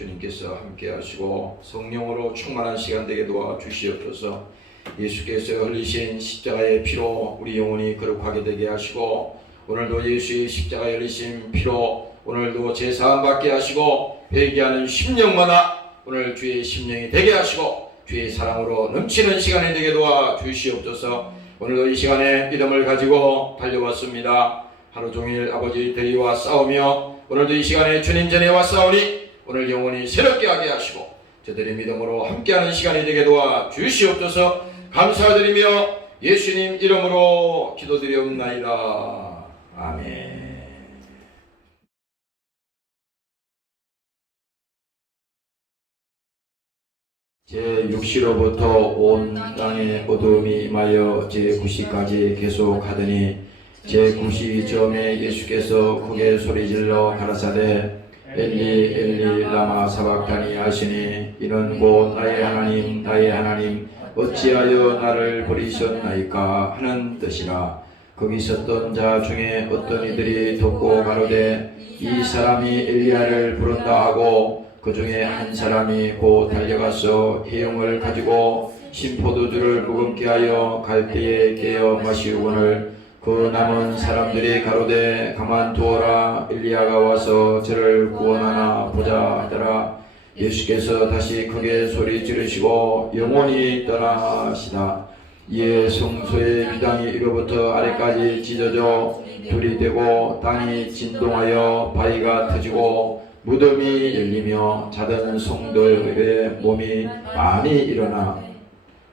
주님께서 함께 하시고 성령으로 충만한 시간 되게 도와주시옵소서. 예수께서 흘리신 십자가의 피로 우리 영혼이 거룩하게 되게 하시고, 오늘도 예수의 십자가에 흘리신 피로 오늘도 제사함 받게 하시고, 회개하는 심령마다 오늘 주의 심령이 되게 하시고 주의 사랑으로 넘치는 시간이 되게 도와주시옵소서. 오늘도 이 시간에 믿음을 가지고 달려왔습니다. 하루 종일 아버지 대리와 싸우며 오늘도 이 시간에 주님 전에 왔사오니 오늘 영혼이 새롭게 하게 하시고 저들의 믿음으로 함께하는 시간이 되게 도와주시옵소서. 감사드리며 예수님 이름으로 기도드리옵나이다. 아멘. 제6시로부터 온 땅에 어두움이 임하여 제9시까지 계속 하더니 제9시 즈음에 예수께서 크게 소리질러 가라사대 엘리 엘리 라마 사박다니 하시니 이는 곧 나의 하나님 나의 하나님 어찌하여 나를 버리셨나이까 하는 뜻이라. 거기 있었던 자 중에 어떤 이들이 듣고 가로되 이 사람이 엘리야를 부른다 하고, 그 중에 한 사람이 곧 달려가서 해용을 가지고 신포도주를 머금게 하여 갈대에 깨어 마시우거늘 그 남은 사람들이 가로되 가만두어라 엘리야가 와서 저를 구원하나 보자 하더라. 예수께서 다시 크게 소리 지르시고 영원히 떠나시다. 이에 성소의 위당이 위로부터 아래까지 찢어져 둘이 되고 땅이 진동하여 바위가 터지고 무덤이 열리며 자던 성도의 몸이 많이 일어나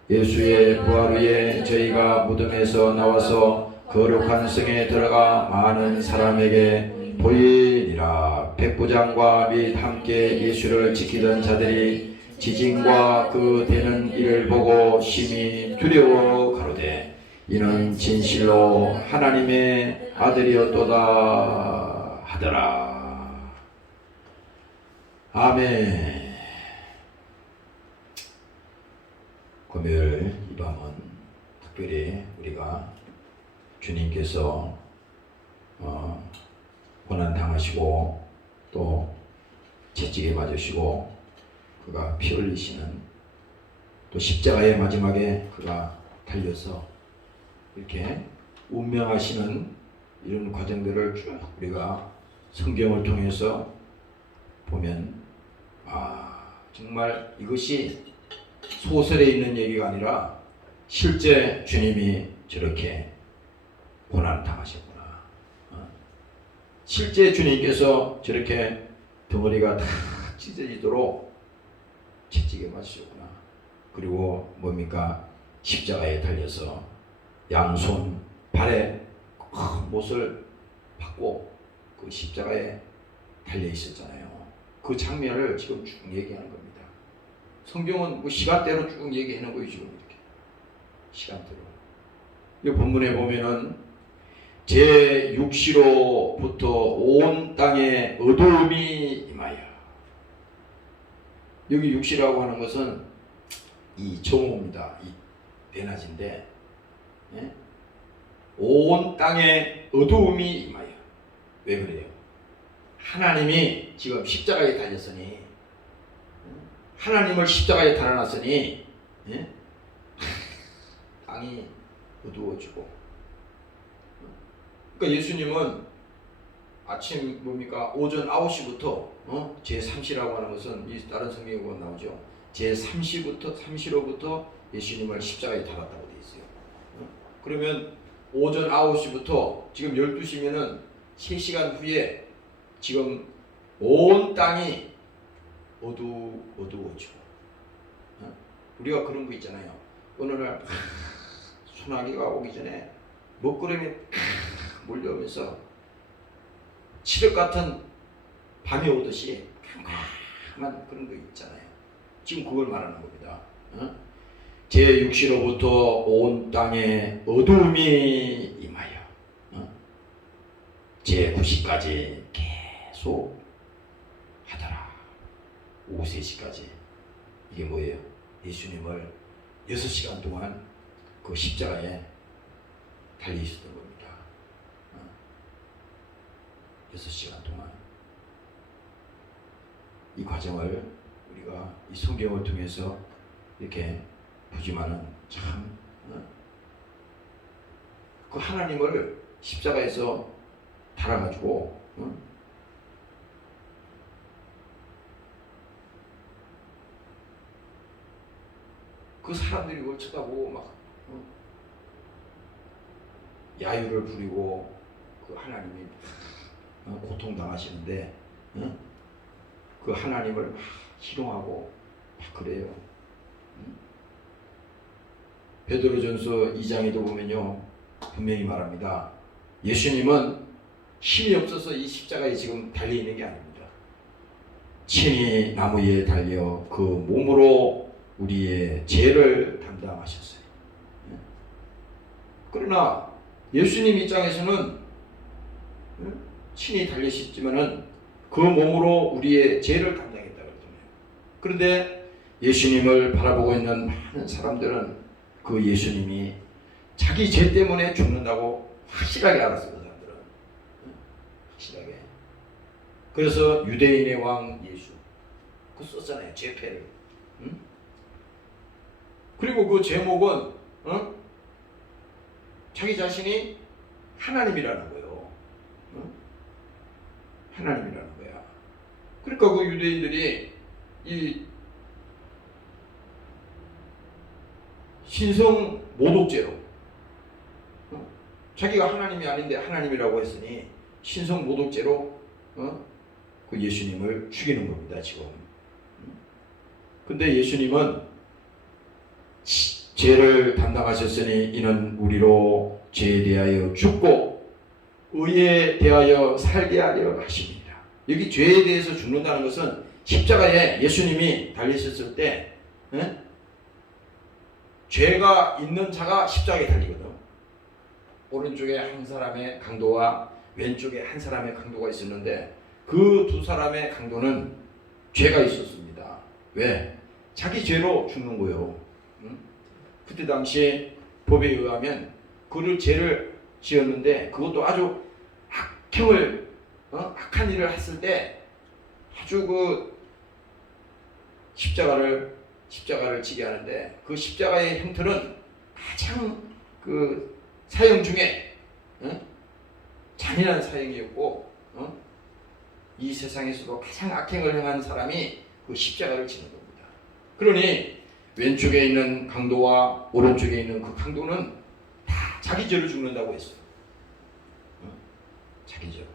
예수의 부활 후에 저희가 무덤에서 나와서 거룩한 성에 들어가 많은 사람에게 보이니라. 백부장과 및 함께 예수를 지키던 자들이 지진과 그 되는 일을 보고 심히 두려워 가로되 이는 진실로 하나님의 아들이었도다 하더라. 아멘. 금요일 이 밤은 특별히 우리가 주님께서 고난 당하시고 또 채찍에 맞으시고 그가 피 흘리시는, 또 십자가의 마지막에 그가 달려서 이렇게 운명하시는 이런 과정들을 쭉 우리가 성경을 통해서 보면 정말 이것이 소설에 있는 얘기가 아니라 실제 주님이 저렇게 고난을 당하셨구나. 실제 주님께서 저렇게 덩어리가 다 찢어지도록 채찍에 맞으셨구나. 그리고 뭡니까? 십자가에 달려서 양손 발에 큰 못을 받고 그 십자가에 달려 있었잖아요. 그 장면을 지금 쭉 얘기하는 겁니다. 성경은 뭐 시간대로 쭉 얘기하는 거예요. 지금 이렇게 시간대로. 이 본문에 보면은 제6시로부터 온 땅에 어두움이 임하여, 여기 육시라고 하는 것은 이 정오입니다. 이 대낮인데, 예? 온 땅에 어두움이 임하여. 왜 그래요? 하나님이 지금 십자가에 달렸으니, 하나님을 십자가에 달아놨으니, 예? 땅이 어두워지고. 그러니까 예수님은 아침 뭡니까? 오전 9시부터 제3시라고 하는 것은 이 다른 성경에 보면 나오죠. 제3시로부터 예수님을 십자가에 달았다고 되어 있어요. 그러면 오전 9시부터 지금 12시면은 3시간 후에 지금 온 땅이 어두워지고. 우리가 그런 거 있잖아요. 어느 날 소나기가 오기 전에 먹구름이 몰려오면서 칠흑 같은 밤이 오듯이 깜깜한 그런 거 있잖아요. 지금 그걸 말하는 겁니다. 제6시로부터 온 땅에 어두움이 임하여 제9시까지 계속 하더라. 오후 3시까지. 이게 뭐예요? 예수님을 6시간 동안 그 십자가에 달리셨던 겁니다. 6시간 동안. 이 과정을 우리가 이 성경을 통해서 이렇게 보지만은 참 그 하나님을 십자가에서 달아가지고 그 사람들이 그걸 쳐다보고 막 야유를 부리고 그 하나님이 고통당하시는데 그 하나님을 막 희롱하고 막 그래요. 베드로전서 2장에도 보면요 분명히 말합니다. 예수님은 힘이 없어서 이 십자가에 지금 달려있는 게 아닙니다. 친히 나무에 달려 그 몸으로 우리의 죄를 담당하셨어요. 그러나 예수님 입장에서는 친히 달리셨지만은 그 몸으로 우리의 죄를 담당했다 그러잖아요. 그런데 예수님을 바라보고 있는 많은 사람들은 그 예수님이 자기 죄 때문에 죽는다고 확실하게 알았어요. 그 사람들은 확실하게. 그래서 유대인의 왕 예수 그 썼잖아요. 죄패를. 그리고 그 제목은 자기 자신이 하나님이라는 거예요. 하나님이라는 거야. 그러니까 그 유대인들이 이 신성 모독죄로 자기가 하나님이 아닌데 하나님이라고 했으니 신성 모독죄로 그 예수님을 죽이는 겁니다. 지금. 근데 예수님은 죄를 담당하셨으니 이는 우리로 죄에 대하여 죽고 의에 대하여 살게 하려 하십니다. 여기 죄에 대해서 죽는다는 것은 십자가에 예수님이 달리셨을 때 죄가 있는 자가 십자가에 달리거든. 오른쪽에 한 사람의 강도와 왼쪽에 한 사람의 강도가 있었는데 그 두 사람의 강도는 죄가 있었습니다. 왜? 자기 죄로 죽는 거예요. 그때 당시에 법에 의하면 그를 죄를 지었는데 그것도 아주 악형을 악한 일을 했을 때 아주 그 십자가를 지게 하는데 그 십자가의 형태는 가장 그 사형 중에 잔인한 사형이었고 이 세상에서도 가장 악행을 행한 사람이 그 십자가를 지는 겁니다. 그러니 왼쪽에 있는 강도와 오른쪽에 있는 그 강도는 다 자기 죄로 죽는다고 했어요. 자기 죄.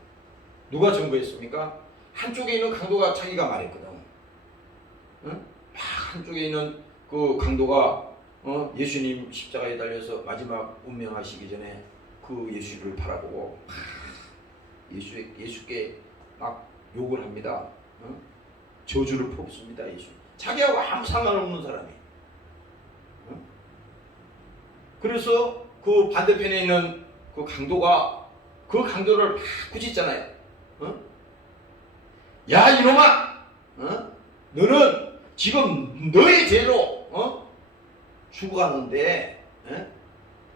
누가 증거했습니까? 한쪽에 있는 강도가 자기가 말했거든. 한쪽에 있는 그 강도가 예수님 십자가에 달려서 마지막 운명하시기 전에 그 예수를 바라보고 예수께 막 욕을 합니다. 저주를 퍼붓습니다. 예수. 자기하고 아무 상관없는 사람이. 그래서 그 반대편에 있는 그 강도가 그 강도를 막 꾸짖잖아요. 야 이놈아, 너는 지금 너의 죄로 죽어가는데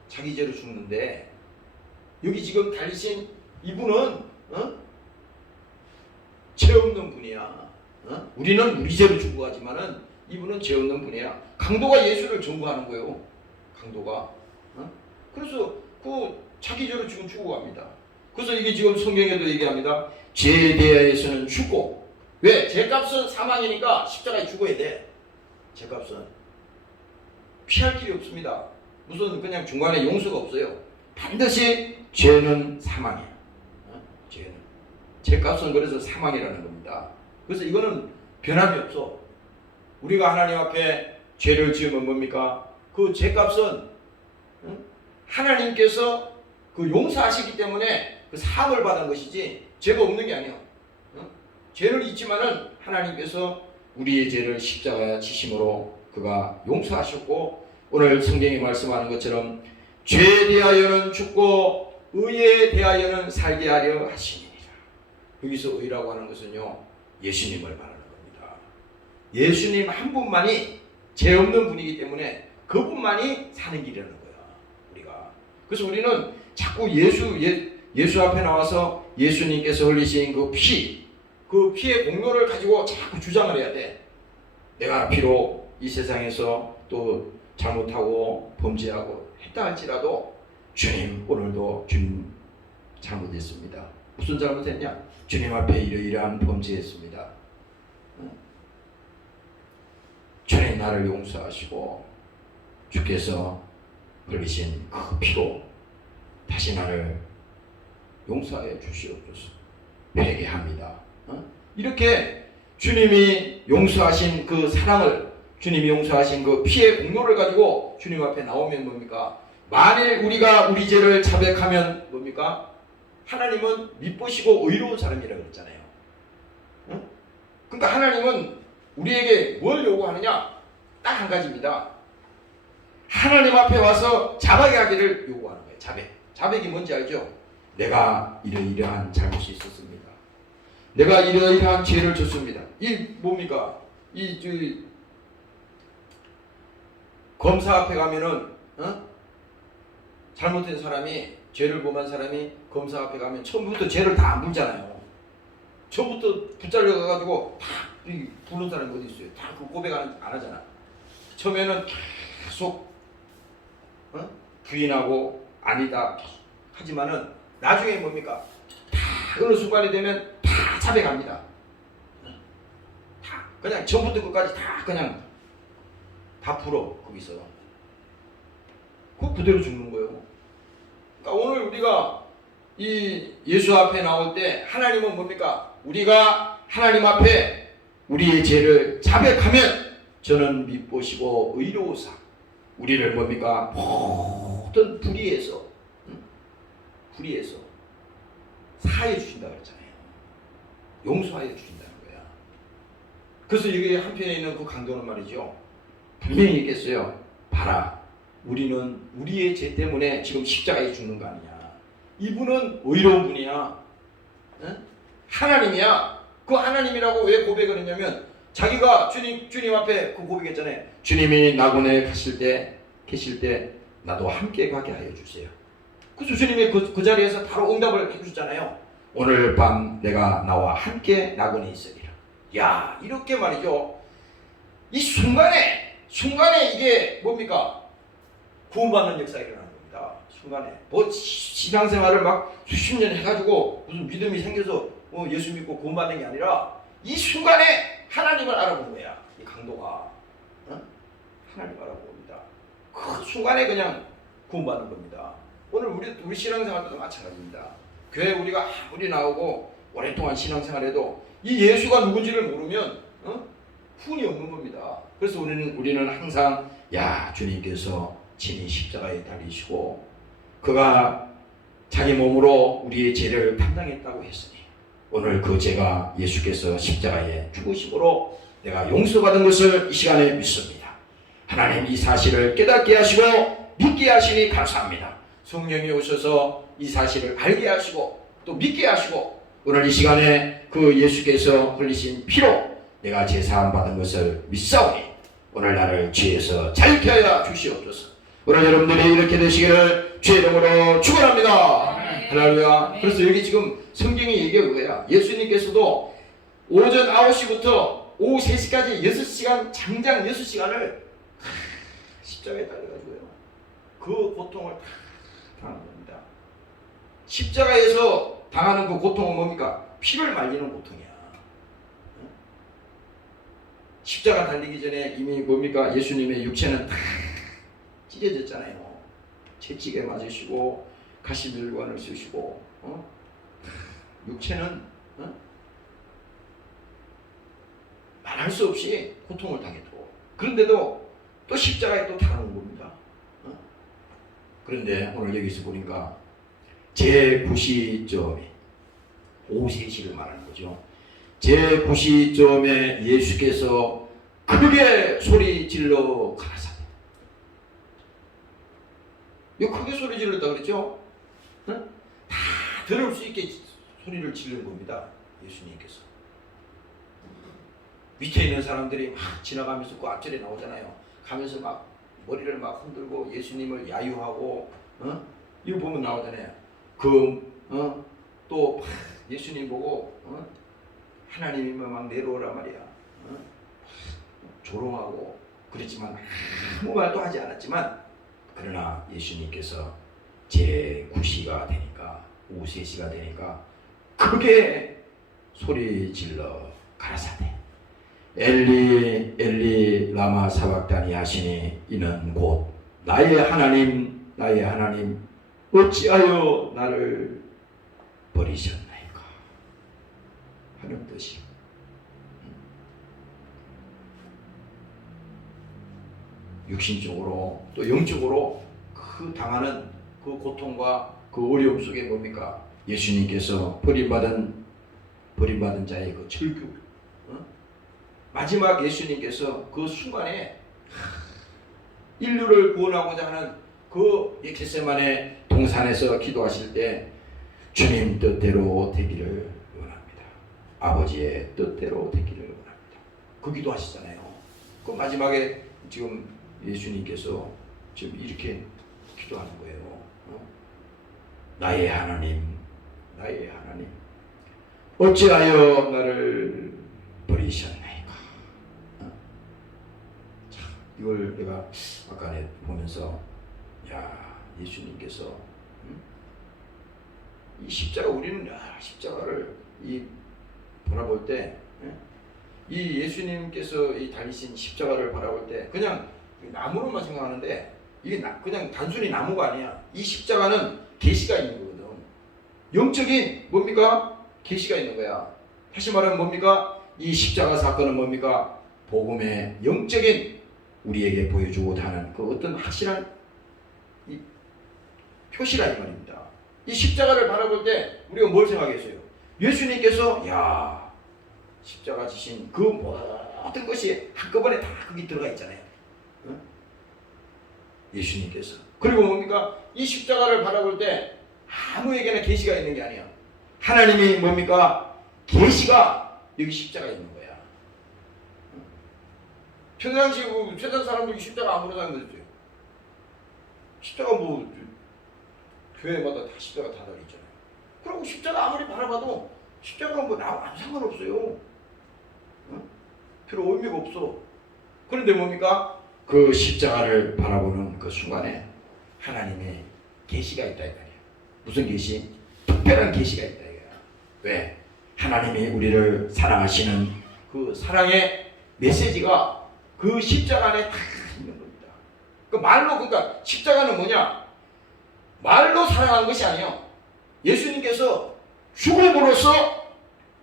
자기 죄로 죽는데 여기 지금 달리신 이분은 죄 없는 분이야. 우리는 우리 죄로 죽어가지만은 이분은 죄 없는 분이야. 강도가 예수를 증거하는 거예요. 강도가. 그래서 그 자기 죄로 지금 죽어갑니다. 그래서 이게 지금 성경에도 얘기합니다. 죄에 대해서는 죽고. 왜? 죄값은 사망이니까 십자가에 죽어야 돼. 죄값은 피할 길이 없습니다. 무슨 그냥 중간에 용서가 없어요. 반드시 죄는 사망이야. 죄는 죄값은 그래서 사망이라는 겁니다. 그래서 이거는 변함이 없어. 우리가 하나님 앞에 죄를 지으면 뭡니까? 그 죄값은 하나님께서 그 용서하시기 때문에 그 사함을 받은 것이지 죄가 없는 게 아니야. 죄를 잊지만은 하나님께서 우리의 죄를 십자가에 지심으로 그가 용서하셨고 오늘 성경이 말씀하는 것처럼 죄에 대하여는 죽고 의에 대하여는 살게 하려 하시니라. 여기서 의라고 하는 것은요 예수님을 말하는 겁니다. 예수님 한 분만이 죄 없는 분이기 때문에 그분만이 사는 길이라는 거야. 우리가. 그래서 우리는 자꾸 예수 앞에 나와서 예수님께서 흘리신 그 피, 그 피의 공로를 가지고 자꾸 주장을 해야 돼. 내가 비록 이 세상에서 또 잘못하고 범죄하고 했다 할지라도 주님, 오늘도 주님 잘못했습니다. 무슨 잘못했냐? 주님 앞에 이러이러한 범죄했습니다. 주님 나를 용서하시고 주께서 흘리신 그 피로 다시 나를 용서해 주시옵소서. 회개합니다. 이렇게 주님이 용서하신 그 사랑을, 주님이 용서하신 그 피의 공로를 가지고 주님 앞에 나오면 뭡니까? 만일 우리가 우리 죄를 자백하면 뭡니까? 하나님은 미쁘시고 의로운 사람이라고 그랬잖아요. 그러니까 하나님은 우리에게 뭘 요구하느냐? 딱 한 가지입니다. 하나님 앞에 와서 자백하기를 요구하는 거예요. 자백이 뭔지 알죠? 내가 이러이러한 잘못이 있었습니다. 내가 이러이러한 죄를 졌습니다. 이 뭡니까? 검사 앞에 가면은 잘못된 사람이, 죄를 범한 사람이 검사 앞에 가면 처음부터 죄를 다 안 물잖아요. 처음부터 붙잡려 가가지고 다 부른 사람이 어디 있어요? 다 그 고백 안 하잖아. 처음에는 계속 부인하고 아니다 하지만은 나중에 뭡니까? 다 어느 순간이 되면 다 자백합니다. 다 그냥 처음부터 끝까지 다 그냥 다 풀어. 거기서 그 그대로 죽는 거예요. 그러니까 오늘 우리가 이 예수 앞에 나올 때 하나님은 뭡니까? 우리가 하나님 앞에 우리의 죄를 자백하면 저는 미쁘시고 의로우사 우리를 뭡니까? 모든 불의에서 사해 주신다 그랬잖아요. 용서하여 주신다는 거야. 그래서 여기 한편에 있는 그 강도는 말이죠. 분명히 얘기했어요. 봐라, 우리는 우리의 죄 때문에 지금 십자가에 죽는 거 아니냐. 이분은 의로운 분이야. 하나님이야. 그 하나님이라고 왜 고백을 했냐면 자기가 주님 앞에 그 고백했잖아요. 주님이 낙원에 계실 때 나도 함께 가게 하여 주세요. 그래서 주님이 그 자리에서 바로 응답을 해주셨잖아요. 오늘 밤 내가 나와 함께 낙원에 있으리라. 야, 이렇게 말이죠. 이 순간에 이게 뭡니까? 구원받는 역사가 일어나는 겁니다. 순간에 뭐 신앙생활을 막 수십 년 해가지고 무슨 믿음이 생겨서 예수 믿고 구원받는 게 아니라 이 순간에 하나님을 알아본 거야. 이 강도가 하나님을 알아봅니다. 그 순간에 그냥 구원받는 겁니다. 오늘 우리 신앙생활도 마찬가지입니다. 교회 우리가 아무리 나오고 오랫동안 신앙생활해도 이 예수가 누군지를 모르면 훈이 없는 겁니다. 그래서 우리는 항상 주님께서 친히 십자가에 달리시고 그가 자기 몸으로 우리의 죄를 담당했다고 했으니 오늘 그 죄가 예수께서 십자가에 죽으심으로 내가 용서받은 것을 이 시간에 믿습니다. 하나님 이 사실을 깨닫게 하시고 믿게 하시니 감사합니다. 성령이 오셔서 이 사실을 알게 하시고 또 믿게 하시고 오늘 이 시간에 그 예수께서 흘리신 피로 내가 제사함 받은 것을 믿사오니 오늘 나를 죄에서 자유케 하여 주시옵소서. 오늘 여러분들이 이렇게 되시기를 주의 이름으로 축원합니다. 할렐루야. 그래서 여기 지금 성경이 얘기한 거야. 예수님께서도 오전 9시부터 오후 3시까지 6시간 장장 6시간을 십자가에 달려가지고요. 그 고통을 다 당하는 겁니다. 십자가에서 당하는 그 고통은 뭡니까? 피를 말리는 고통이야. 십자가 달리기 전에 이미 뭡니까? 예수님의 육체는 다 찢어졌잖아요. 채찍에 맞으시고 가시mir관을 쓰시고 육체는 말할 수 없이 고통을 당했고 그런데도 또 십자가에 또 달아놓은 겁니다. 그런데 오늘 여기서 보니까 제9시점에 오후 3시를 말하는 거죠. 제9시점에 예수께서 크게 소리 질러 가라사대. 이거 크게 소리 질렀다 그랬죠? 다 들을 수 있게 소리를 지르는 겁니다. 예수님께서. 밑에 있는 사람들이 막 지나가면서 그 앞절에 나오잖아요. 가면서 막 머리를 막 흔들고 예수님을 야유하고 이거 보면 나오잖아요. 또 예수님 보고 하나님이면 막 내려오란 말이야. 조롱하고 그랬지만 아무 말도 하지 않았지만, 그러나 예수님께서 제9시가 되니까, 오후 3시가 되니까 크게 소리 질러 가라사대 엘리 엘리 라마 사박다니 하시니 이는 곧 나의 하나님 나의 하나님 어찌하여 나를 버리셨나이까 하는 뜻이. 육신적으로 또 영적으로 그 당하는 그 고통과 그 어려움 속에 뭡니까? 예수님께서 버림받은 자의 그 절규, 마지막 예수님께서 그 순간에 인류를 구원하고자 하는 그 겟세마네 동산에서 기도하실 때 주님 뜻대로 되기를 원합니다. 아버지의 뜻대로 되기를 원합니다. 그 기도하시잖아요. 그 마지막에 지금 예수님께서 지금 이렇게 기도하는 거예요. 나의 하나님, 나의 하나님, 어찌하여 나를 버리셨나이까. 자, 이걸 내가 아까 보면서, 야, 예수님께서 이 십자가, 우리는 십자가를 바라볼 때, 이 예수님께서 이 달리신 십자가를 바라볼 때 그냥 나무로만 생각하는데, 이게 그냥 단순히 나무가 아니야. 이 십자가는 계시가 있는 거거든. 영적인 뭡니까? 계시가 있는 거야. 다시 말하면 뭡니까? 이 십자가 사건은 뭡니까? 복음의 영적인 우리에게 보여주고자 하는 그 어떤 확실한 이 표시라 이 말입니다. 이 십자가를 바라볼 때 우리가 뭘 생각했어요? 예수님께서 야, 십자가 지신 그 모든 것이 한꺼번에 다 거기 들어가 있잖아요. 응? 예수님께서. 그리고 뭡니까? 이 십자가를 바라볼 때 아무에게나 계시가 있는 게 아니야. 하나님이 뭡니까? 계시가 여기 십자가에 있는 거야. 평상시 세상 사람들이 십자가 아무나 다니는 거죠. 십자가 교회마다 다 십자가 다 달려 있잖아요. 그리고 십자가 아무리 바라봐도 십자가가 아무 상관없어요. 별로 의미가 없어. 그런데 뭡니까? 그 십자가를 바라보는 그 순간에 하나님의 계시가 있다 이 말이야. 무슨 계시? 특별한 계시가 있다 이거야. 왜? 하나님이 우리를 사랑하시는 그 사랑의 메시지가 그 십자가 안에 다 있는 겁니다. 그 말로, 그러니까 십자가는 뭐냐? 말로 사랑한 것이 아니에요. 예수님께서 죽음으로써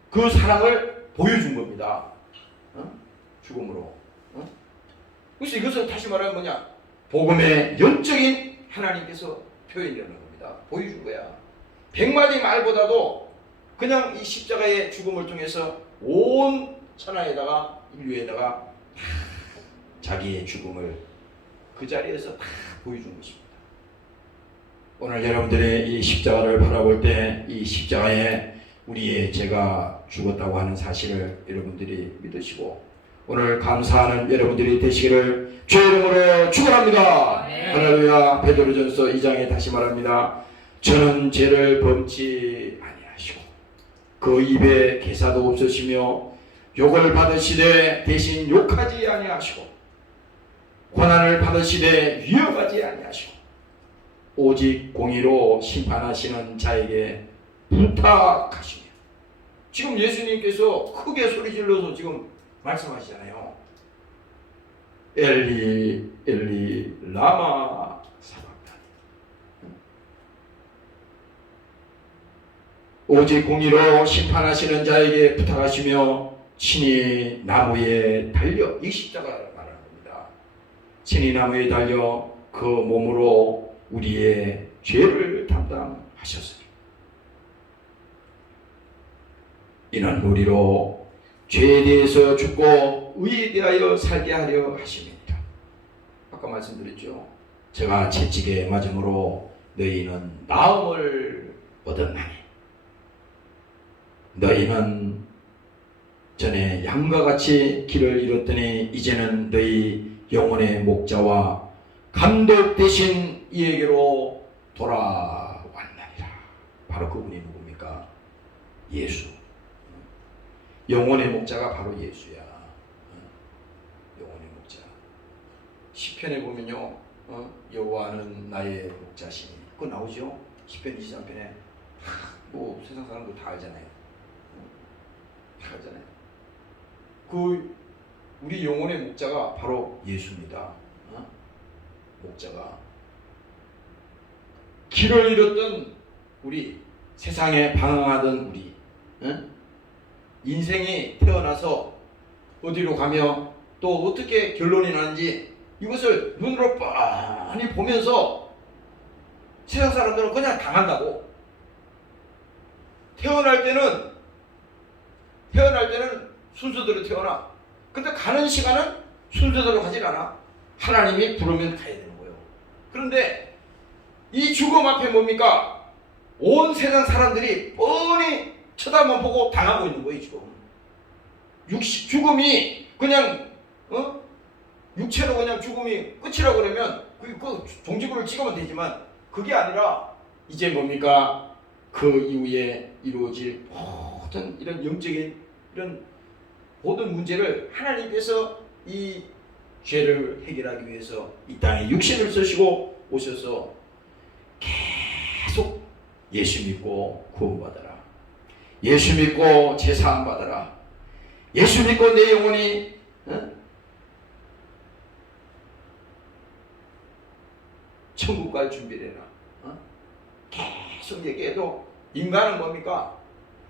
그 사랑을 보여준 겁니다. 죽음으로. 그래서 이것은 다시 말하면 뭐냐? 복음의 영적인 하나님께서 표현이라는 겁니다. 보여준 거야. 100마디 말보다도 그냥 이 십자가의 죽음을 통해서 온 천하에다가 인류에다가 자기의 죽음을 그 자리에서 다 보여준 것입니다. 오늘 여러분들의 이 십자가를 바라볼 때 이 십자가에 우리의 죄가 죽었다고 하는 사실을 여러분들이 믿으시고 오늘 감사하는 여러분들이 되시기를 주의 이름으로 축원합니다. 할렐루야. 베드로전서 2장에 다시 말합니다. 저는 죄를 범치 아니하시고 그 입에 개사도 없으시며 욕을 받으시되 대신 욕하지 아니하시고 고난을 받으시되 위협하지 아니하시고 오직 공의로 심판하시는 자에게 부탁하시며. 지금 예수님께서 크게 소리질러서 지금 말씀하시잖아요. 엘리 엘리 라마 사박다니. 오직 공의로 심판하시는 자에게 부탁하시며 친히 나무에 달려, 이 십자가를 말하는 겁니다. 친히 나무에 달려 그 몸으로 우리의 죄를 담당하셨으니 이는 우리로 죄에 대해서 죽고 의에 대하여 살게 하려 하심입니다. 아까 말씀드렸죠. 제가 채찍에 맞음으로 너희는 나음을 얻었나니 너희는 전에 양과 같이 길을 잃었더니 이제는 너희 영혼의 목자와 감독 되신 이에게로 돌아왔나니라. 바로 그분이 누굽니까? 예수. 영혼의 목자가 바로 예수야. 영혼의 목자. 시편에 보면요, 여호와는 나의 목자시니, 그거 나오죠. 시편 23편에. 뭐 세상 사람들 다 알잖아요. 다 알잖아요. 그 우리 영혼의 목자가 바로 예수입니다. 목자가 길을 잃었던 우리, 세상에 방황하던 우리, 인생이 태어나서 어디로 가며 또 어떻게 결론이 나는지 이것을 눈으로 뻔히 보면서 세상 사람들은 그냥 당한다고. 태어날 때는 순서대로 태어나. 근데 가는 시간은 순서대로 가질 않아. 하나님이 부르면 가야 되는 거예요. 그런데 이 죽음 앞에 뭡니까? 온 세상 사람들이 뻔히 쳐다만 보고 당하고 있는 거예요. 지금 죽음이 그냥 육체로 그냥 죽음이 끝이라고 그러면 그 종지부를 찍으면 되지만, 그게 아니라 이제 뭡니까? 그 이후에 이루어질 모든 이런 영적인 이런 모든 문제를 하나님께서 이 죄를 해결하기 위해서 이 땅에 육신을 쓰시고 오셔서 계속 예수 믿고 구원받아라, 예수 믿고 제사함 받아라, 예수 믿고 내 영혼이 천국 갈 준비를 해라. 계속 얘기해도 인간은 뭡니까?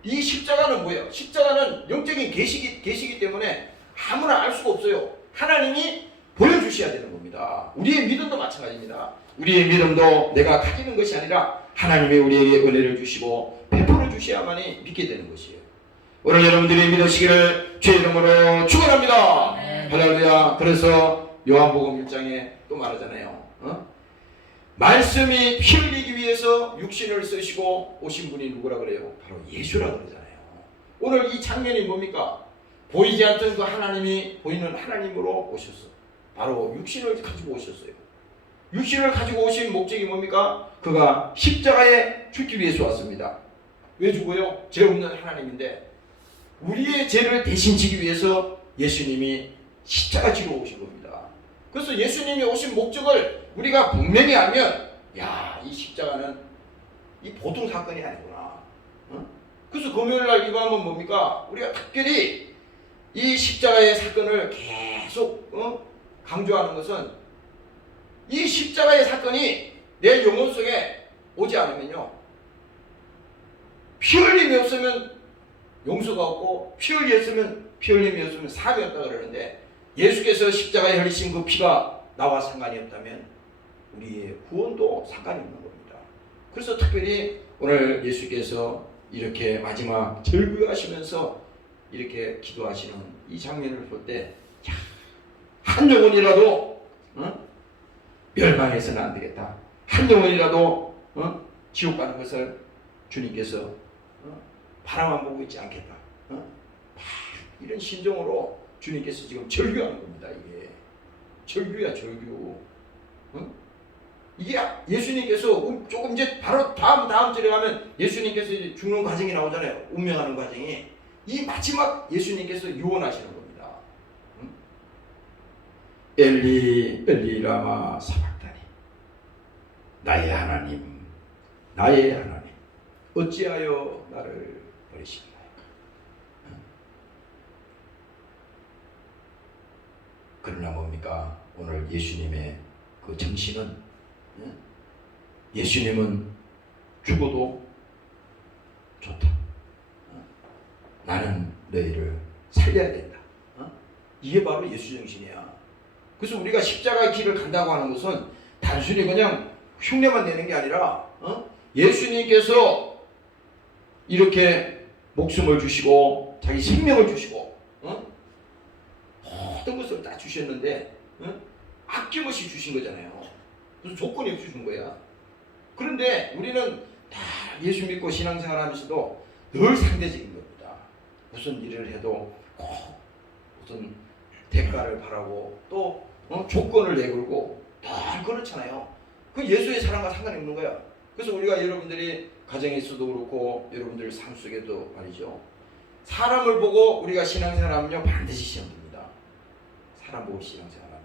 이 십자가는 뭐예요? 십자가는 영적인 계시기 때문에 아무나 알 수가 없어요. 하나님이 보여주셔야 되는 겁니다. 우리의 믿음도 마찬가지입니다. 우리의 믿음도 내가 가지는 것이 아니라 하나님이 우리에게 은혜를 주시고 베풀어 주셔야만이 믿게 되는 것이에요. 오늘 여러분들이 믿으시기를 주의 이름으로 축원합니다. 할렐루야. 그래서 요한복음 1장에 또 말하잖아요. 말씀이 피 흘리기 위해서 육신을 쓰시고 오신 분이 누구라 그래요? 바로 예수라 그러잖아요. 오늘 이 장면이 뭡니까? 보이지 않던 그 하나님이 보이는 하나님으로 오셨어. 바로 육신을 가지고 오셨어요. 육신을 가지고 오신 목적이 뭡니까? 그가 십자가에 죽기 위해서 왔습니다. 왜 죽어요? 죄 없는 하나님인데 우리의 죄를 대신 지기 위해서 예수님이 십자가 지러 오신 겁니다. 그래서 예수님이 오신 목적을 우리가 분명히 알면, 야, 이 십자가는 이 보통 사건이 아니구나. 그래서 금요일날 이거 하면 뭡니까? 우리가 특별히 이 십자가의 사건을 계속 강조하는 것은, 이 십자가의 사건이 내 영혼 속에 오지 않으면요, 피 흘림이 없으면 용서가 없고 피 흘림이 없으면 사함이 없다 그러는데, 예수께서 십자가에 흘리신 그 피가 나와 상관이 없다면 우리의 구원도 상관이 없는 겁니다. 그래서 특별히 오늘 예수께서 이렇게 마지막 절규하시면서 이렇게 기도하시는 이 장면을 볼 때, 한 영혼이라도 멸망해서는 안 되겠다. 한 영혼이라도 지옥 가는 것을 주님께서 바라만 보고 있지 않겠다. 이런 심정으로 주님께서 지금 절규하는 겁니다. 이게 절규야, 절규. 이게 예수님께서 조금 이제 바로 다음 절에 가면 예수님께서 이제 죽는 과정이 나오잖아요. 운명하는 과정이. 이 마지막 예수님께서 유언하시는 겁니다. 엘리 엘리 라마 사박다니, 나의 하나님, 나의 하나님, 어찌하여 나를 버리시나요? 그러나 뭡니까? 오늘 예수님의 그 정신은, 예수님은 죽어도 좋다. 나는 너희를 살려야 된다. 이게 바로 예수 정신이야. 그래서 우리가 십자가의 길을 간다고 하는 것은 단순히 그냥 흉내만 내는 게 아니라, 예수님께서 이렇게 목숨을 주시고 자기 생명을 주시고 모든 것을 다 주셨는데 아낌없이 주신 거잖아요. 무슨 조건이 없이 준 거야. 그런데 우리는 다 예수 믿고 신앙생활 하면서도 늘 상대적인 겁니다. 무슨 일을 해도 꼭 무슨 대가를 바라고 또 조건을 내걸고 다 그렇잖아요. 그 예수의 사랑과 상관이 없는 거야. 그래서 우리가 여러분들이 가정에서도 그렇고 여러분들 삶 속에도 말이죠, 사람을 보고 우리가 신앙생활하면요 반드시 시험 듭니다. 사람 보고 신앙생활하면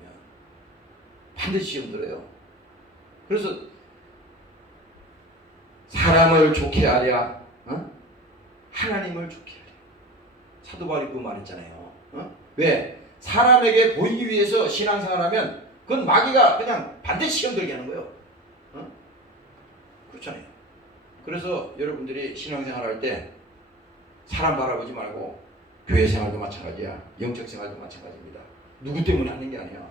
반드시 시험 들어요. 그래서 사람을 좋게 하랴, 하나님을 좋게 하랴. 사도 바울이 그 말했잖아요. 왜? 사람에게 보이기 위해서 신앙생활하면 그건 마귀가 그냥 반드시 시험 들게 하는 거예요. 그렇잖아요. 그래서 여러분들이 신앙생활할 때 사람 바라보지 말고 교회 생활도 마찬가지야. 영적 생활도 마찬가지입니다. 누구 때문에 하는 게 아니야.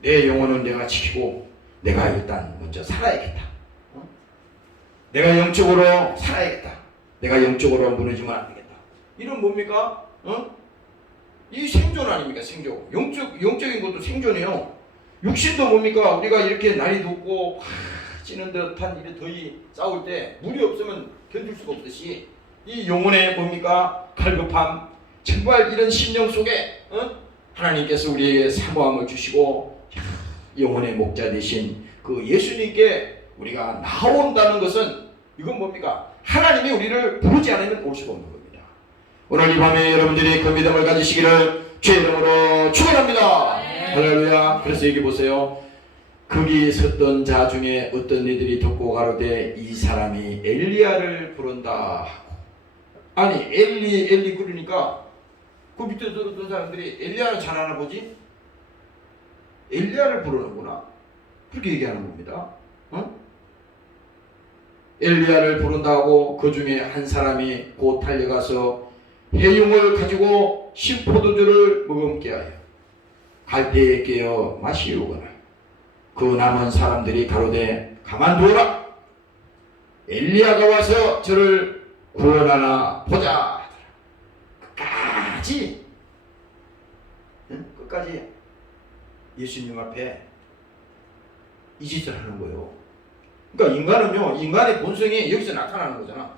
내 영혼은 내가 지키고 내가 일단 먼저 살아야겠다. 내가 영적으로 살아야겠다. 내가 영적으로 무너지면 안 되겠다. 이런 뭡니까? 이 생존 아닙니까? 생존. 영적인 것도 생존이에요. 육신도 뭡니까? 우리가 이렇게 날이 덥고 찌는 듯한 이런 더위 싸울 때 물이 없으면 견딜 수가 없듯이 이 영혼의 뭡니까? 갈급함, 정말 이런 심령 속에 하나님께서 우리에게 사모함을 주시고 영혼의 목자 되신 그 예수님께 우리가 나온다는 것은 이건 뭡니까? 하나님이 우리를 부르지 않으면 올 수가 없는 겁니다. 오늘 이 밤에 여러분들이 그 믿음을 가지시기를 주의 이름으로 축원합니다. 할렐루야. 그래서 여기 보세요. 거기 섰던 자 중에 어떤 이들이 듣고 가로되 이 사람이 엘리야를 부른다 하고. 아니 엘리 그러니까 그 밑에 들었던 사람들이 엘리야를 잘 아나 보지? 엘리야를 부르는구나. 그렇게 얘기하는 겁니다. 엘리야를 부른다고 그 중에 한 사람이 곧 달려가서 해용을 가지고 신포도주를 머금게 하여 갈대에 깨어 마시우거나 그 남은 사람들이 가로되 가만두어라. 엘리야가 와서 저를 구원하나 보자. 끝까지 예수님 앞에 이 짓을 하는 거예요. 그러니까 인간은요, 인간의 본성이 여기서 나타나는 거잖아.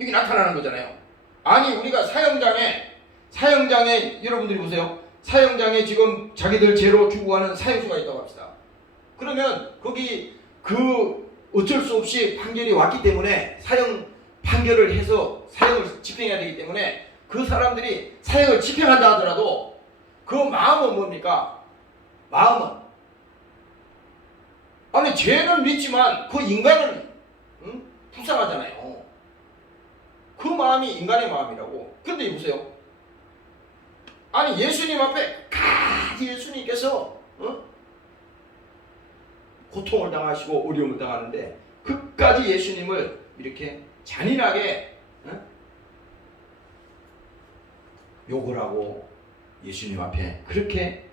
여기 나타나는 거잖아요. 아니 우리가 사형장에 여러분들이 보세요. 사형장에 지금 자기들 죄로 죽어가는 사형수가 있다고 합시다. 그러면 거기 그 어쩔 수 없이 판결이 왔기 때문에 사형 판결을 해서 사형을 집행해야 되기 때문에 그 사람들이 사형을 집행한다 하더라도 그 마음은 뭡니까? 마음은 아니 죄는 믿지만 그 인간은 불쌍하잖아요. 그 마음이 인간의 마음이라고. 그런데 보세요. 아니 예수님 앞에 예수님께서 고통을 당하시고 어려움을 당하는데 끝까지 예수님을 이렇게 잔인하게 욕을 하고 예수님 앞에 그렇게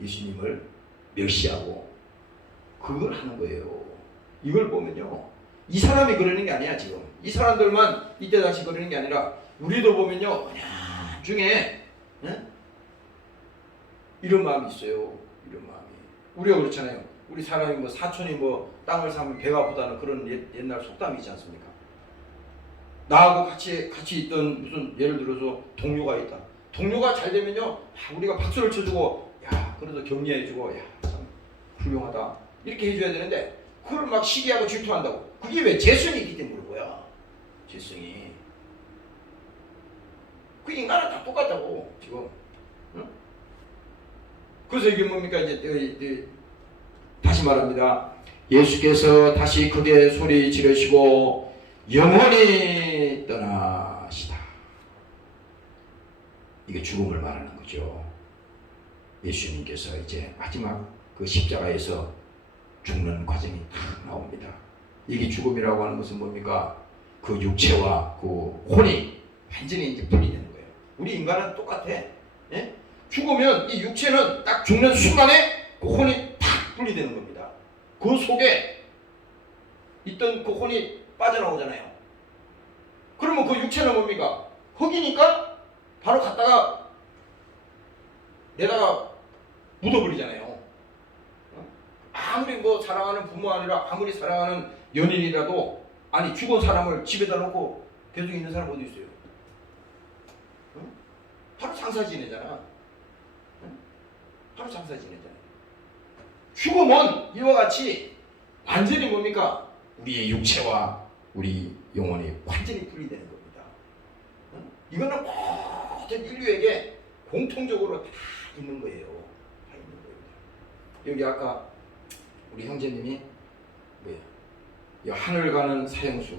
예수님을 멸시하고 그걸 하는 거예요. 이걸 보면요. 이 사람이 그러는 게 아니야 지금. 이 사람들만 이때 당시 그러는 게 아니라 우리도 보면요. 그냥 중에 이런 마음이 있어요. 이런 마음이. 우리가 그렇잖아요. 우리 사람이 뭐 사촌이 뭐 땅을 사면 배가 아프다는 그런 옛날 속담이 있지 않습니까? 나하고 같이 있던 무슨 예를 들어서 동료가 있다. 동료가 잘 되면요. 우리가 박수를 쳐주고 야 그래도 격려해주고 야 참 훌륭하다 이렇게 해줘야 되는데 그걸 막 시기하고 질투한다고. 그게 왜 재성이 있기 때문에 그런 거야. 재성이. 그 인간은 다 똑같다고 지금. 응? 그래서 이게 뭡니까 이제 다시 말합니다. 예수께서 다시 크게 소리 지르시고 영원히 떠나시다. 이게 죽음을 말하는 거죠. 예수님께서 이제 마지막 그 십자가에서 죽는 과정이 딱 나옵니다. 이게 죽음이라고 하는 것은 뭡니까? 그 육체와 그 혼이 완전히 이제 분리되는 거예요. 우리 인간은 똑같아. 예? 죽으면 이 육체는 딱 죽는 순간에 그 혼이 탁 분리되는 겁니다. 그 속에 있던 그 혼이 빠져나오잖아요. 그러면 그 육체는 뭡니까? 흙이니까 바로 갖다가 내다가 묻어버리잖아요. 아무리 뭐 사랑하는 부모 아니라 아무리 사랑하는 연인이라도 아니 죽은 사람을 집에다 놓고 계속 있는 사람 어디 있어요? 하루 장사 지내잖아. 하루 장사 지내잖아. 죽으면 이와 같이 완전히 뭡니까? 우리의 육체와 우리 영혼이 완전히 분리되는 겁니다. 이거는 모든 인류에게 공통적으로 다 있는 거예요. 다 있는 거예요. 여기 아까 우리 형제님이 뭐야? 이 하늘 가는 사형수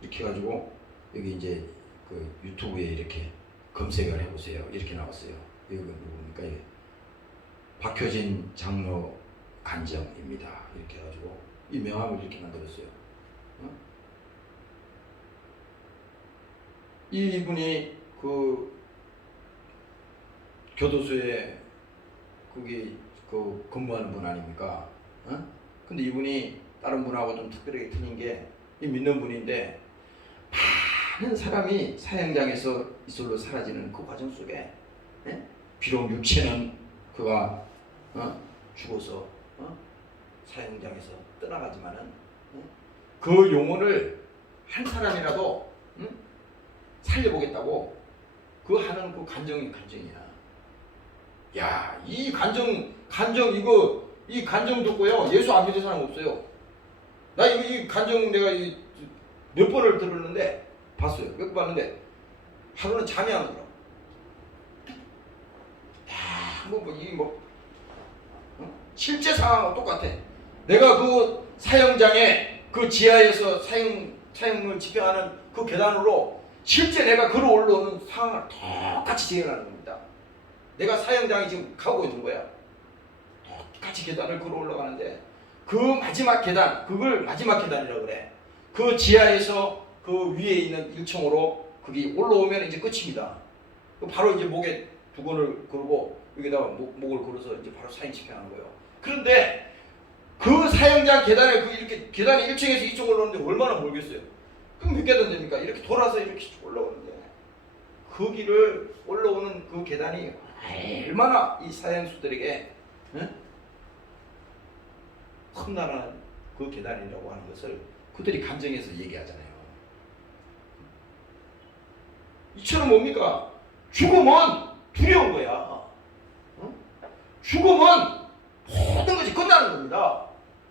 이렇게 해가지고 여기 이제 그 유튜브에 이렇게 검색을 해보세요. 이렇게 나왔어요. 이거 누굽니까 이게? 박효진 장로 간정입니다. 이렇게 해가지고 이 명함을 이렇게 만들었어요. 이분이 그 교도소에 거기 그 근무하는 분 아닙니까? 근데 이분이 다른 분하고 좀 특별하게 틀린 게 이 믿는 분인데 많은 사람이 사형장에서 이슬로 사라지는 그 과정 속에 비록 육체는 그가 죽어서 사형장에서 떠나가지만은 그 영혼을 한 사람이라도 살려보겠다고 그 하는 그 간정이야. 야, 이 간정 이거 이 간정 듣고요 예수 안 믿는 사람 없어요. 나 이 간정 내가 몇 번을 들었는데 봤어요. 몇 번 봤는데 하루는 잠이 안 오더라고. 실제 상황하고 똑같아. 내가 그 사형장에 그 지하에서 사형을 집행하는 그 계단으로 실제 내가 걸어 올라오는 상황을 똑같이 재현하는 겁니다. 내가 사형장에 지금 가고 있는 거야. 똑같이 계단을 걸어 올라가는데 그 마지막 계단, 그걸 마지막 계단이라고 그래. 그 지하에서 그 위에 있는 1층으로 거기 올라오면 이제 끝입니다. 바로 이제 목에 두건을 걸고 여기다가 목을 걸어서 이제 바로 사형 집행하는 거예요. 그런데 그 사형장 계단에 그 이렇게 계단이 1층에서 2층 올라오는데 얼마나 멀겠어요? 그럼 몇 계단 됩니까? 이렇게 돌아서 이렇게 올라오는데 그 길을 올라오는 그 계단이 얼마나 이 사형수들에게 험난한 그 계단이라고 하는 것을 그들이 감정해서 얘기하잖아요. 이처럼 뭡니까? 죽음은 두려운 거야. 죽음은 모든 것이 끝나는 겁니다.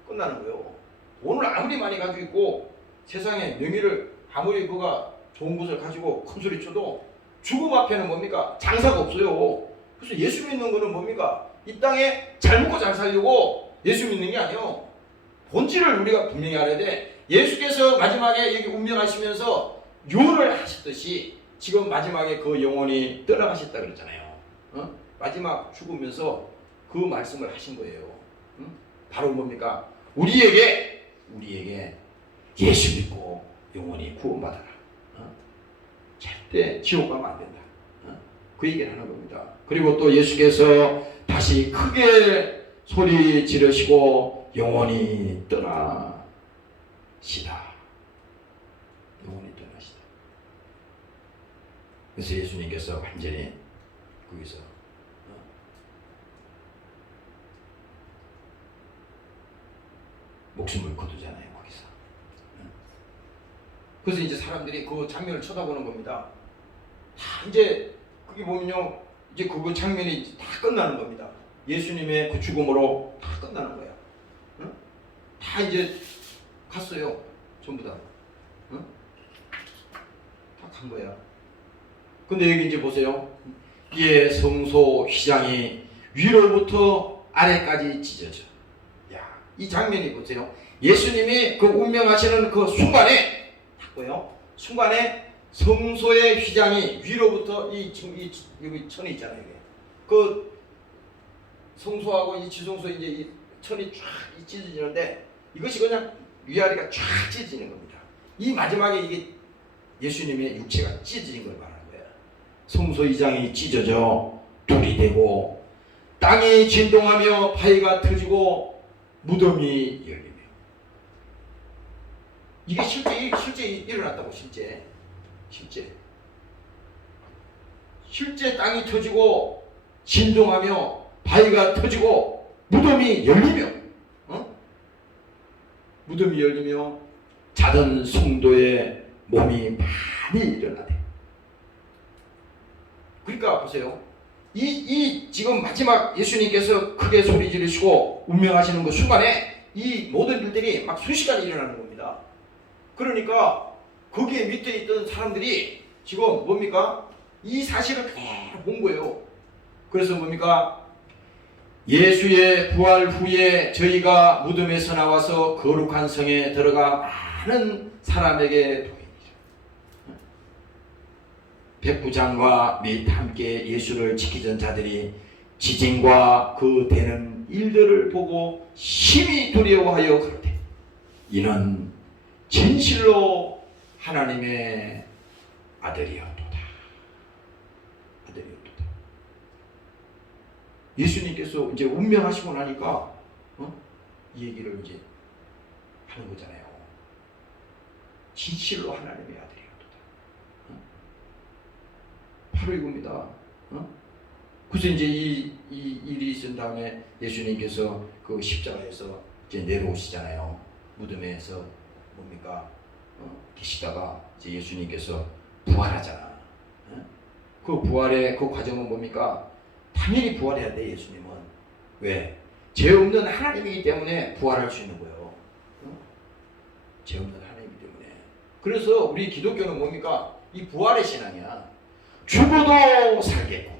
끝나는 거예요. 돈을 아무리 많이 가지고 있고 세상에 명예를 아무리 그가 좋은 것을 가지고 큰 소리 쳐도 죽음 앞에는 뭡니까? 장사가 없어요. 그래서 예수 믿는 거는 뭡니까? 이 땅에 잘 먹고 잘 살려고 예수 믿는 게 아니에요. 본질을 우리가 분명히 알아야 돼. 예수께서 마지막에 여기 운명하시면서 유언을 하셨듯이 지금 마지막에 그 영혼이 떠나가셨다 그랬잖아요. 마지막 죽으면서 그 말씀을 하신 거예요. 바로 뭡니까? 우리에게 예수 믿고 영혼이 구원받아라. 절대 지옥 가면 안 된다. 그 얘기를 하는 겁니다. 그리고 또 예수께서 다시 크게 소리 지르시고 영혼이 떠나시다. 영혼이 떠나시다. 그래서 예수님께서 완전히 거기서 목숨을 거두잖아요. 거기서. 그래서 이제 사람들이 그 장면을 쳐다보는 겁니다. 다 이제 그게 보면요, 이제 그 장면이 다 끝나는 겁니다. 예수님의 그 죽음으로 다 끝나는 거야. 다 이제 갔어요. 전부 다. 다 간 거야. 근데 여기 이제 보세요. 이에 성소 휘장이 위로부터 아래까지 찢어져. 야, 이 장면이 보세요. 예수님이 그 운명하시는 그 순간에 봤고요. 순간에 성소의 휘장이 위로부터 지금 여기 천이 있잖아요. 이게. 그 성소하고 이 지성소 이제 이 천이 쫙 찢어지는데 이것이 그냥 위아래가 쫙 찢어지는 겁니다. 이 마지막에 이게 예수님의 육체가 찢어진 걸 말하는 거예요. 성소 이장이 찢어져 둘이 되고 땅이 진동하며 바위가 터지고 무덤이 열리며. 이게 실제 일어났다고. 실제 땅이 터지고 진동하며 바위가 터지고 무덤이 열리며 무덤이 열리며 자던 성도의 몸이 많이 일어나대. 그러니까 보세요. 이 지금 마지막 예수님께서 크게 소리 지르시고 운명하시는 그 순간에 이 모든 일들이 막 순식간에 일어나는 겁니다. 그러니까 거기에 밑에 있던 사람들이 지금 뭡니까? 이 사실을 그대로 본 거예요. 그래서 뭡니까? 예수의 부활 후에 저희가 무덤에서 나와서 거룩한 성에 들어가 많은 사람에게 보입니다. 백부장과 및 함께 예수를 지키던 자들이 지진과 그 되는 일들을 보고 심히 두려워하여 그러되 이는 진실로 하나님의 아들이었도다. 아들이었도다. 예수님께서 이제 운명하시고 나니까 이 얘기를 이제 하는 거잖아요. 진실로 하나님의 아들이었도다. 바로 이겁니다. 그래서 이제 이 일이 있은 다음에 예수님께서 그 십자가에서 이제 내려오시잖아요. 무덤에서 뭡니까? 계시다가 이제 예수님께서 부활하잖아. 그 부활의 그 과정은 뭡니까? 당연히 부활해야 돼, 예수님은. 왜? 죄 없는 하나님이기 때문에 부활할 수 있는 거예요. 죄 없는 하나님이기 때문에. 그래서 우리 기독교는 뭡니까? 이 부활의 신앙이야. 죽어도 살겠고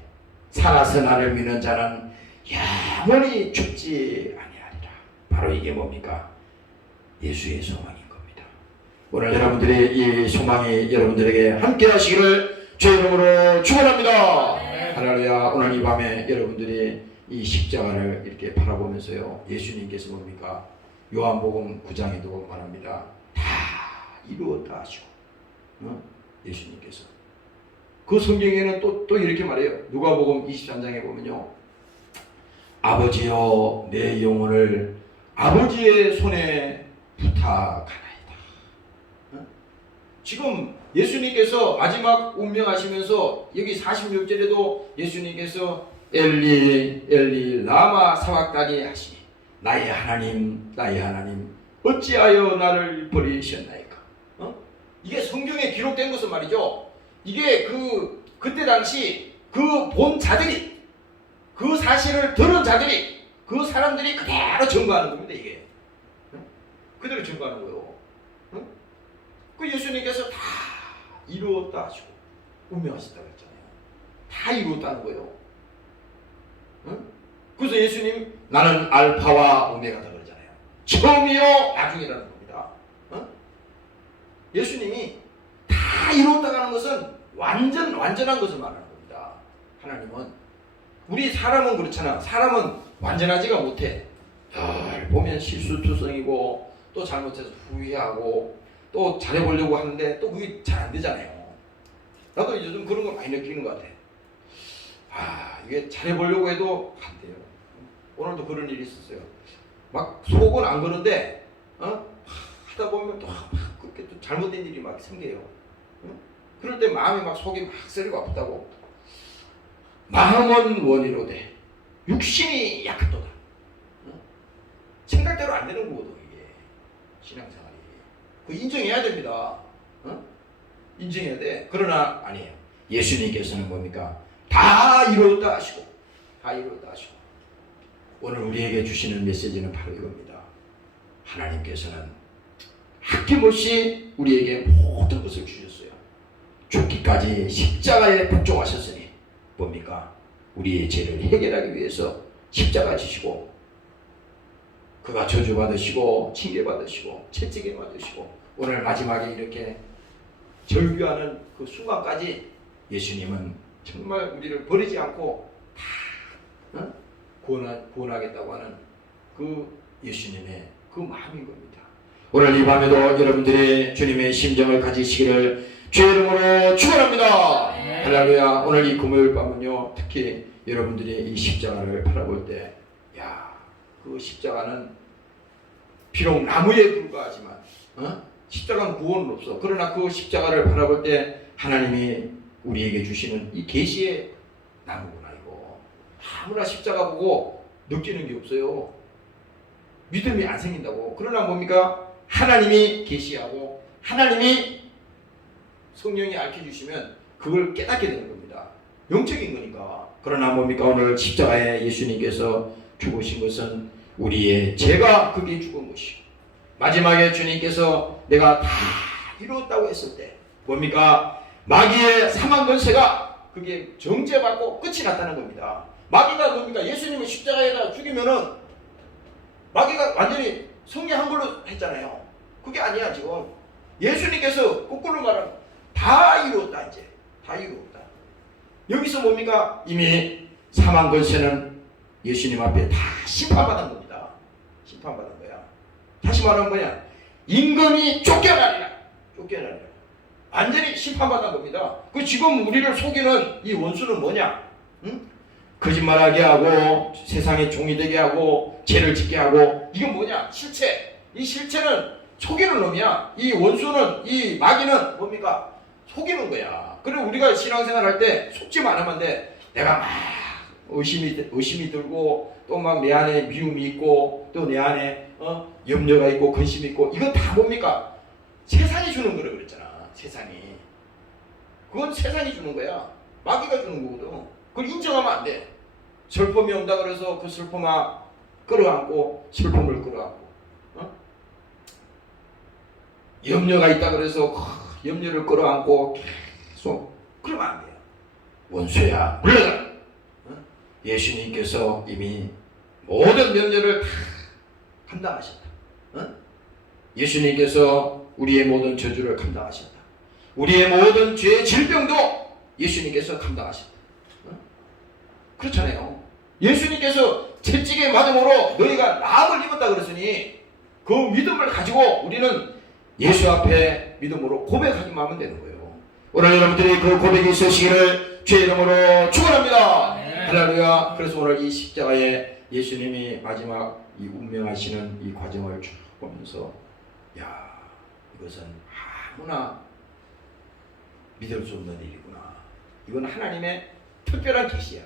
살아서 나를 믿는 자는 영원히 죽지 아니하리라. 바로 이게 뭡니까? 예수의 소망인 겁니다. 오늘 여러분들의 이 소망이 여러분들에게 함께 하시기를 주의 이름으로 축원합니다. 할렐루야. 오늘 이 밤에 여러분들이 이 십자가를 이렇게 바라보면서요, 예수님께서 뭡니까? 요한복음 9장에도 말합니다. 다 이루었다 하시고, 예수님께서 그 성경에는 또 이렇게 말해요. 누가복음 23장에 보면요, 아버지여 내 영혼을 아버지의 손에 부탁하나이다. 지금 예수님께서 마지막 운명하시면서 여기 46절에도 예수님께서 엘리 엘리 라마 사박다니 하시니 나의 하나님 나의 하나님 어찌하여 나를 버리셨나이까. 이게 성경에 기록된 것은 말이죠. 이게 그때 당시 그 본 자들이, 그 사실을 들은 자들이, 그 사람들이 그대로 증거하는 겁니다. 이게 그대로 증거하는 거예요. 그 예수님께서 다 이루었다 하시고 운명하셨다고 했잖아요. 다 이루었다는 거예요. 그래서 예수님 나는 알파와 오메가다 그러잖아요. 처음이요 나중이라는 겁니다. 예수님이 다 이루었다고 하는 것은 완전한 것을 말하는 겁니다. 하나님은. 우리 사람은 그렇잖아. 사람은 완전하지가 못해. 늘 보면 실수투성이고 또 잘못해서 후회하고 또 잘해보려고 하는데 또 그게 잘 안 되잖아요. 나도 요즘 그런 걸 많이 느끼는 것 같아. 이게 잘해보려고 해도 안 돼요. 오늘도 그런 일이 있었어요. 막 속은 안 그런데 하다 보면 또 그렇게 또 잘못된 일이 막 생겨요. 그럴 때 마음이 막 속이 막 쓰리고 아프다고. 마음은 원이로되 육신이 약하도다. 생각대로 안 되는 거거든 이게 신앙생활이. 그 인정해야 됩니다. 인정해야 돼. 그러나 아니에요. 예수님께서는 뭡니까? 다 이루었다 하시고, 다 이루었다 하시고. 오늘 우리에게 주시는 메시지는 바로 이겁니다. 하나님께서는 아낌없이 우리에게 모든 것을 주셨어요. 죽기까지 십자가에 복종하셨으니 뭡니까? 우리의 죄를 해결하기 위해서 십자가 지시고, 그가 저주받으시고 징계받으시고 채찍에 맞으시고 오늘 마지막에 이렇게 절규하는 그 순간까지 예수님은 정말 우리를 버리지 않고 다 구원하겠다고 하는 그 예수님의 그 마음인 겁니다. 오늘 이 밤에도 여러분들의 주님의 심정을 가지시기를 주의 이름으로 축원합니다. 할렐루야. 오늘 이 금요일 밤은요, 특히 여러분들이 이 십자가를 바라볼 때, 그 십자가는 비록 나무에 불과하지만 십자가는 구원은 없어. 그러나 그 십자가를 바라볼 때 하나님이 우리에게 주시는 이 계시의 나무구나. 이거 아무나 십자가 보고 느끼는 게 없어요. 믿음이 안 생긴다고. 그러나 뭡니까? 하나님이 계시하고 하나님이 성령이 알려주시면 그걸 깨닫게 되는 겁니다. 영적인 거니까. 그러나 뭡니까? 오늘 십자가에 예수님께서 죽으신 것은 우리의 죄가 그게 죽은 것이고, 마지막에 주님께서 내가 다 이루었다고 했을 때 뭡니까? 마귀의 사망 권세가 그게 정죄받고 끝이 났다는 겁니다. 마귀가 뭡니까? 예수님을 십자가에다 죽이면은 마귀가 완전히 승리한 걸로 했잖아요. 그게 아니야. 지금 예수님께서 거꾸로 말하면 다 이루었다. 이제 다 이루었다. 여기서 뭡니까? 이미 사망 권세는 예수님 앞에 다 심판받은 겁니다. 심판받은 거야. 다시 말하면 뭐냐? 임금이 쫓겨나리라. 쫓겨나리라. 완전히 심판받은 겁니다. 그 지금 우리를 속이는 이 원수는 뭐냐? 응? 거짓말하게 하고 세상에 종이 되게 하고 죄를 짓게 하고, 이건 뭐냐? 실체. 이 실체는 속이는 놈이야. 이 원수는, 이 마귀는 뭡니까? 속이는 거야. 그래 우리가 신앙생활 할 때 속지만 하면 돼. 내가 막 의심이 들고 또 막 내 안에 미움이 있고 또 내 안에 염려가 있고 근심이 있고, 이건 다 뭡니까? 세상이 주는 거라 그랬잖아. 세상이. 그건 세상이 주는 거야. 마귀가 주는 거거든. 그걸 인정하면 안 돼. 슬픔이 온다 그래서 그 슬픔아 끌어안고 슬픔을 끌어안고, 염려가 있다 그래서 염려를 끌어안고 계속 그러면 안 돼요. 원수야 물러가. 예수님께서 이미 모든 염려를 다 감당하셨다. 예수님께서 우리의 모든 저주를 감당하셨다. 우리의 모든 죄의 질병도 예수님께서 감당하셨다. 그렇잖아요. 예수님께서 채찍에 맞음으로 너희가 나음을 입었다 그랬으니 그 믿음을 가지고 우리는 예수 앞에 믿음으로 고백하기만 하면 되는 거예요. 오늘 여러분들이 그 고백이 있으시기를 주의 이름으로 축원합니다. 할렐루야. 그래서 오늘 이 십자가에 예수님이 마지막 이 운명하시는 이 과정을 쭉 보면서, 야, 이것은 아무나 믿을 수 없는 일이구나. 이건 하나님의 특별한 계시야.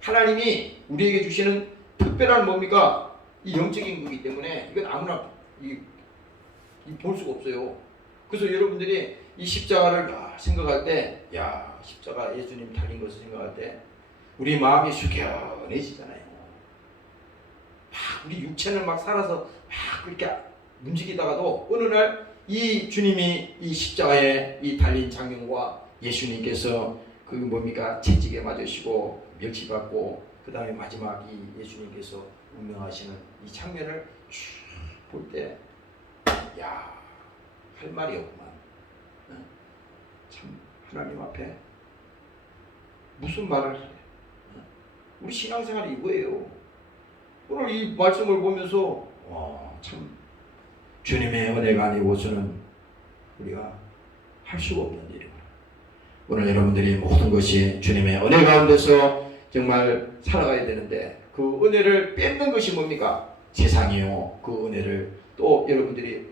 하나님이 우리에게 주시는 특별한 뭡니까? 이 영적인 거기 때문에 이건 아무나 볼 수가 없어요. 그래서 여러분들이 이 십자가를 생각할 때, 야, 십자가 예수님 달린 것을 생각할 때 우리 마음이 숙연해지잖아요. 막 우리 육체는 막 살아서 막 그렇게 움직이다가도 어느 날 이 주님이 이 십자가에 이 달린 장면과 예수님께서 그 뭡니까? 채찍에 맞으시고 멸치받고 그 다음에 마지막 이 예수님께서 운명하시는 이 장면을 쭉 볼 때, 야, 할 말이 없구만. 참 하나님 앞에 무슨 말을 해? 우리 신앙생활이 이거예요. 오늘 이 말씀을 보면서 참 주님의 은혜가 아니고서는 우리가 할 수가 없는 일이구나. 오늘 여러분들이 모든 것이 주님의 은혜 가운데서 정말 살아가야 되는데 그 은혜를 뺏는 것이 뭡니까? 세상이요. 그 은혜를 또 여러분들이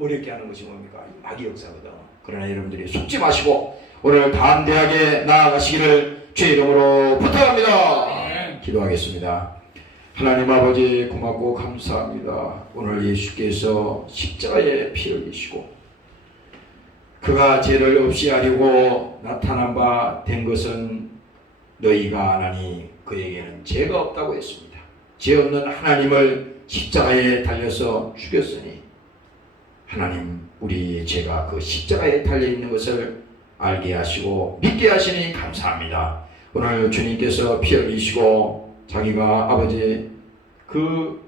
어렵게 하는 것이 뭡니까? 마귀 역사거든. 그러나 여러분들이 속지 마시고 오늘 담대하게 나아가시기를 주의 이름으로 부탁합니다. 기도하겠습니다. 하나님 아버지 고맙고 감사합니다. 오늘 예수께서 십자가에 피 흘리시고 그가 죄를 없이 하려고 나타난 바 된 것은 너희가 아나니 그에게는 죄가 없다고 했습니다. 죄 없는 하나님을 십자가에 달려서 죽였으니 하나님 우리의 죄가 그 십자가에 달려있는 것을 알게 하시고 믿게 하시니 감사합니다. 오늘 주님께서 피 흘리시고 자기가 아버지 그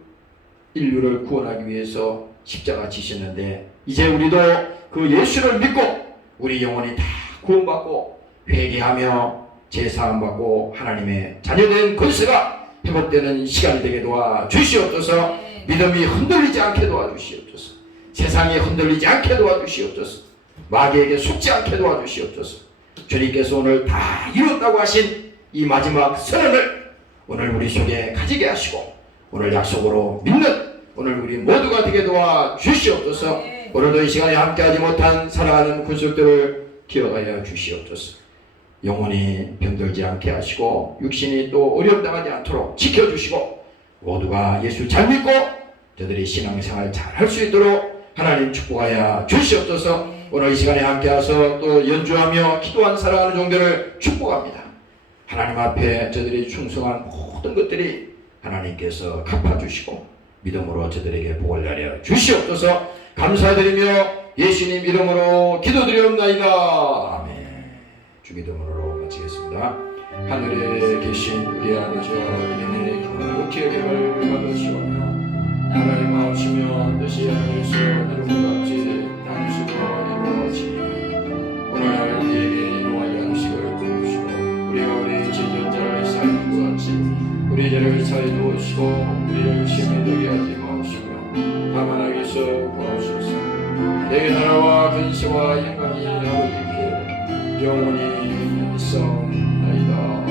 인류를 구원하기 위해서 십자가 지셨는데 이제 우리도 그 예수를 믿고 우리 영혼이 다 구원받고 회개하며 제사함받고 하나님의 자녀된 권세가 회복되는 시간이 되게 도와 주시옵소서. 믿음이 흔들리지 않게 도와주시옵소서. 세상이 흔들리지 않게 도와주시옵소서. 마귀에게 속지 않게 도와주시옵소서. 주님께서 오늘 다 이뤘다고 하신 이 마지막 선언을 오늘 우리 속에 가지게 하시고 오늘 약속으로 믿는 오늘 우리 모두가 되게 도와 주시옵소서. 오늘도 이 시간에 함께하지 못한 살아가는 군속들을 기억하여 주시옵소서. 영혼이 병들지 않게 하시고 육신이 또 어려움당하지 않도록 지켜주시고 모두가 예수 잘 믿고 저들이 신앙생활 잘 할 수 있도록 하나님 축복하여 주시옵소서. 오늘 이 시간에 함께하서 또 연주하며 기도한 살아가는 종들을 축복합니다. 하나님 앞에 저들이 충성한 모든 것들이 하나님께서 갚아주시고 믿음으로 저들에게 복을 내려 주시옵소서. 감사드리며 예수님 이름으로 기도드리옵나이다. 주기도문으로 마치겠습니다. 하늘에 계신 우리 아버지와 이름의 거룩히 여김을 받으시오며 나라의 마옵시며 뜻이 하늘에서 이룬 것 같이 땅에서도 이루어지니 오늘 우리에게 일용할 양식을 주시고 우리가 우리 죄전자를 사하는 것 같이 우리 죄를 사하여 주시고 우리를 시험에 들게 하지 마옵시며 다만 악에서 구하옵소서. 내 나라와 근세와 영광이 아버지께 영원히 있사옵나이다.